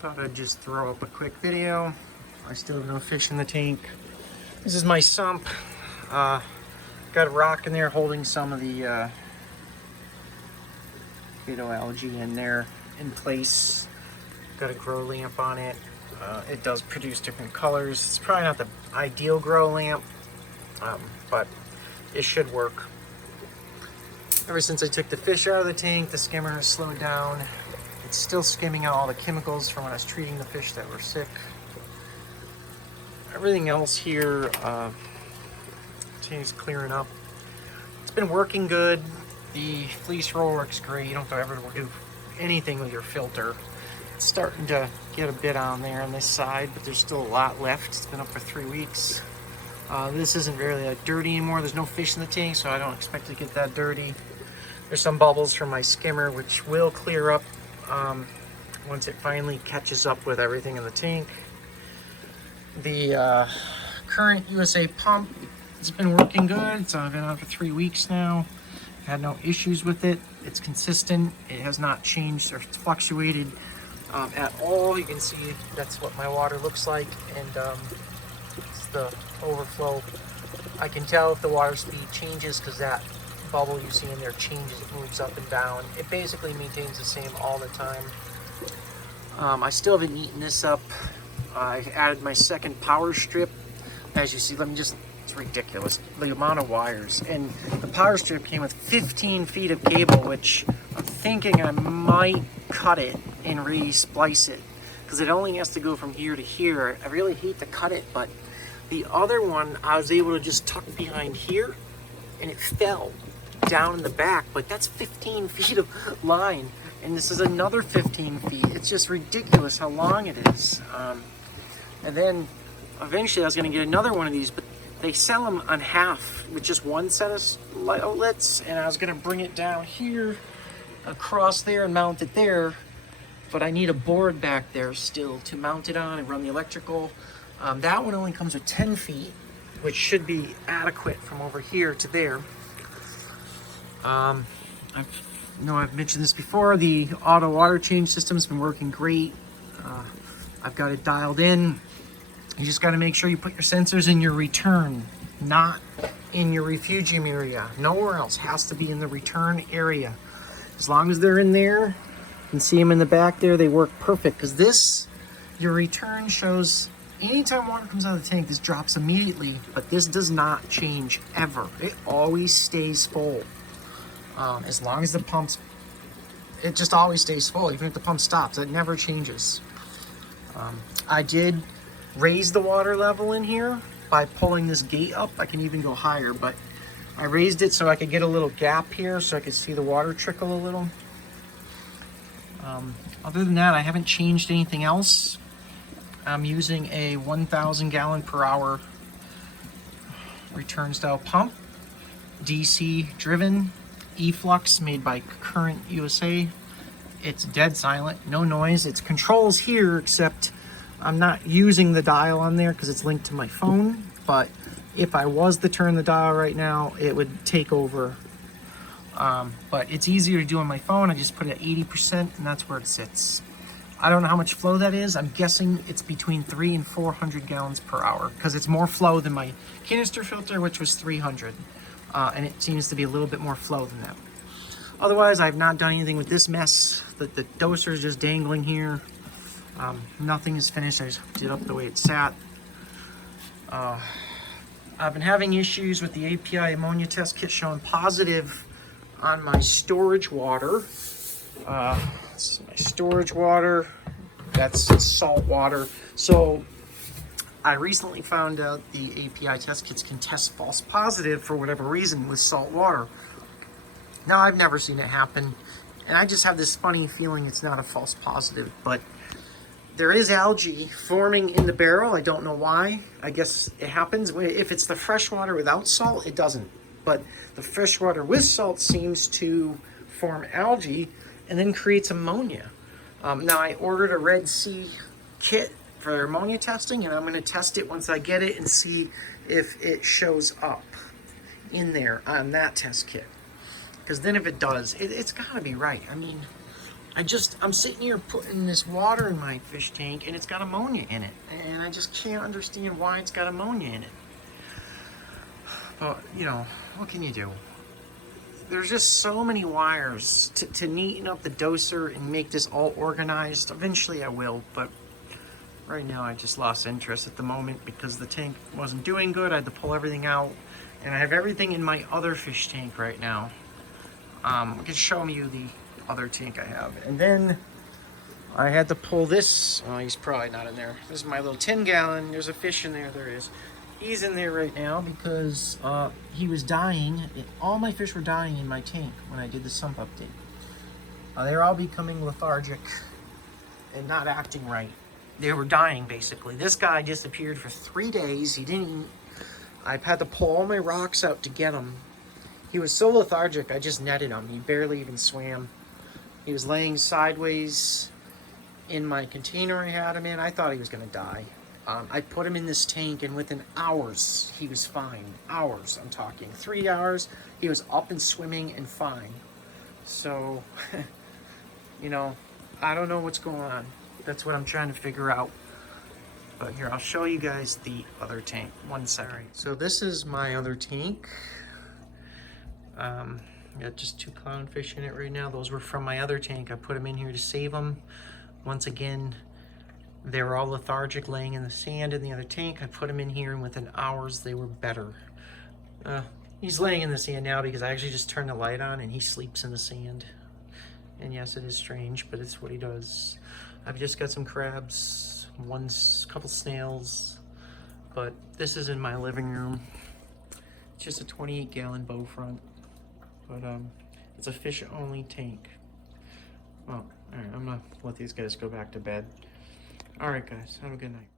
Thought I'd just throw up a quick video. I still have no fish in the tank. This is my sump. Got a rock in there holding some of the phytoalgae in there in place. Got a grow lamp on it. It does produce different colors. It's probably not the ideal grow lamp, but it should work. Ever since I took the fish out of the tank, the skimmer has slowed down. It's still skimming out all the chemicals from when I was treating the fish that were sick. Everything else here, tank's clearing up. It's been working good. The fleece roll works great. You don't have to ever do anything with your filter. It's starting to get a bit on there on this side, but there's still a lot left. It's been up for 3 weeks. This isn't really that dirty anymore. There's no fish in the tank, so I don't expect to get that dirty. There's some bubbles from my skimmer, which will clear up once it finally catches up with everything in the tank. The current USA pump has been working good. It's been on for 3 weeks now. Had no issues with it. It's consistent. It has not changed or fluctuated at all. You can see that's what my water looks like, and it's the overflow. I can tell if the water speed changes because that bubble you see in there changes. It moves up and down. It basically maintains the same all the time. I still haven't eaten this up. I added my second power strip. As you see, it's ridiculous, the amount of wires. And the power strip came with 15 feet of cable, which I'm thinking I might cut it and re-splice it, because it only has to go from here to here. I really hate to cut it, but the other one I was able to just tuck behind here, and it fell down in the back, but that's 15 feet of line, and this is another 15 feet. It's just ridiculous how long it is. And then eventually I was going to get another one of these, but they sell them on half with just one set of outlets, and I was going to bring it down here across there and mount it there, but I need a board back there still to mount it on and run the electrical. That one only comes with 10 feet, which should be adequate from over here to there. I've mentioned this before. The auto water change system's been working great. I've got it dialed in. You just got to make sure you put your sensors in your return, not in your refugium area. Nowhere else. Has to be in the return area. As long as they're in there, you can see them in the back there, they work perfect. Because your return shows anytime water comes out of the tank, this drops immediately, but this does not change ever. It always stays full. As long as the pumps, it just always stays full, even if the pump stops. It never changes. I did raise the water level in here by pulling this gate up. I can even go higher, but I raised it so I could get a little gap here so I could see the water trickle a little. Other than that, I haven't changed anything else. I'm using a 1,000 gallon per hour return style pump, DC driven, E-flux made by Current USA. It's dead silent, no noise. It's controls here, except I'm not using the dial on there because it's linked to my phone. But if I was to turn the dial right now, it would take over. But it's easier to do on my phone. I just put it at 80%, and that's where it sits. I don't know how much flow that is. I'm guessing it's between 300 and 400 gallons per hour because it's more flow than my canister filter, which was 300. And it seems to be a little bit more flow than that. Otherwise, I've not done anything with this mess. The doser is just dangling here. Nothing is finished. I just did up the way it sat. I've been having issues with the API ammonia test kit showing positive on my storage water. This is my storage water. That's salt water. So I recently found out the API test kits can test false positive for whatever reason with salt water. Now, I've never seen it happen, and I just have this funny feeling it's not a false positive, but there is algae forming in the barrel. I don't know why. I guess it happens. If it's the fresh water without salt, it doesn't. But the fresh water with salt seems to form algae and then creates ammonia. Now, I ordered a Red Sea kit for ammonia testing, and I'm going to test it once I get it and see if it shows up in there on that test kit. Because then if it does, it's got to be right. I mean, I'm sitting here putting this water in my fish tank and it's got ammonia in it. And I just can't understand why it's got ammonia in it. But, you know, what can you do? There's just so many wires to neaten up the doser and make this all organized. Eventually I will, but right now I just lost interest at the moment because the tank wasn't doing good. I had to pull everything out. And I have everything in my other fish tank right now. I can show you the other tank I have. And then I had to pull this. Oh, he's probably not in there. This is my little 10-gallon. There's a fish in there. There is. He's in there right now because he was dying. All my fish were dying in my tank when I did the sump update. They're all becoming lethargic and not acting right. They were dying, basically. This guy disappeared for 3 days. He didn't eat. I've had to pull all my rocks out to get him. He was so lethargic, I just netted him. He barely even swam. He was laying sideways in my container I had him in. I thought he was going to die. I put him in this tank, and within hours, he was fine. Hours, I'm talking. 3 hours, he was up and swimming and fine. So, you know, I don't know what's going on. That's what I'm trying to figure out. But here, I'll show you guys the other tank. One second. So this is my other tank. Got just 2 clownfish in it right now. Those were from my other tank. I put them in here to save them. Once again, they were all lethargic, laying in the sand in the other tank. I put them in here, and within hours, they were better. He's laying in the sand now because I actually just turned the light on, and he sleeps in the sand. And yes, it is strange, but it's what he does. I've just got some crabs, a couple snails, but this is in my living room. It's just a 28-gallon bow front, but it's a fish-only tank. Well, all right, I'm gonna let these guys go back to bed. All right, guys, have a good night.